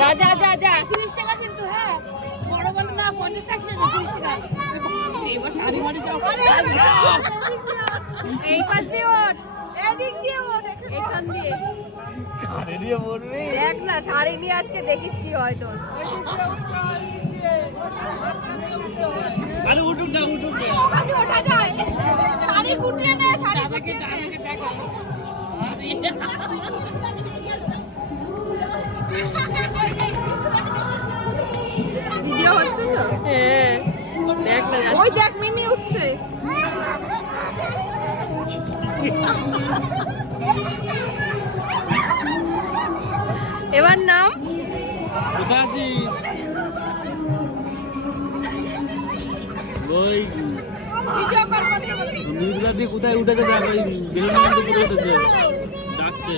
যা যা যা যা 30 টাকা কিন্তু হ্যাঁ বড় বড় না 50 টাকা 30 টাকা এবার শাড়ি মারি যাও এই পাশ দিয়ে ওঠ এদিক দিয়ে ওঠ এইখান দিয়ে শাড়ি দিয়ে বলবি দেখ না শাড়ি নিয়ে আজকে দেখিস কি হয় তোর আরে উঠুক না আজকে ওঠা যায় শাড়ি গুটিয়ে নে শাড়ি গুটিয়ে নে ভিডিও হচ্ছে তো হ্যাঁ দেখ না ওই দেখ মিমি উঠছে এবার নাম কোথায় আছিস ওই নিউজলাদি কোথায় উঠেছে দেখ ওই বেলুন কোথায় উঠেছে ডাকছে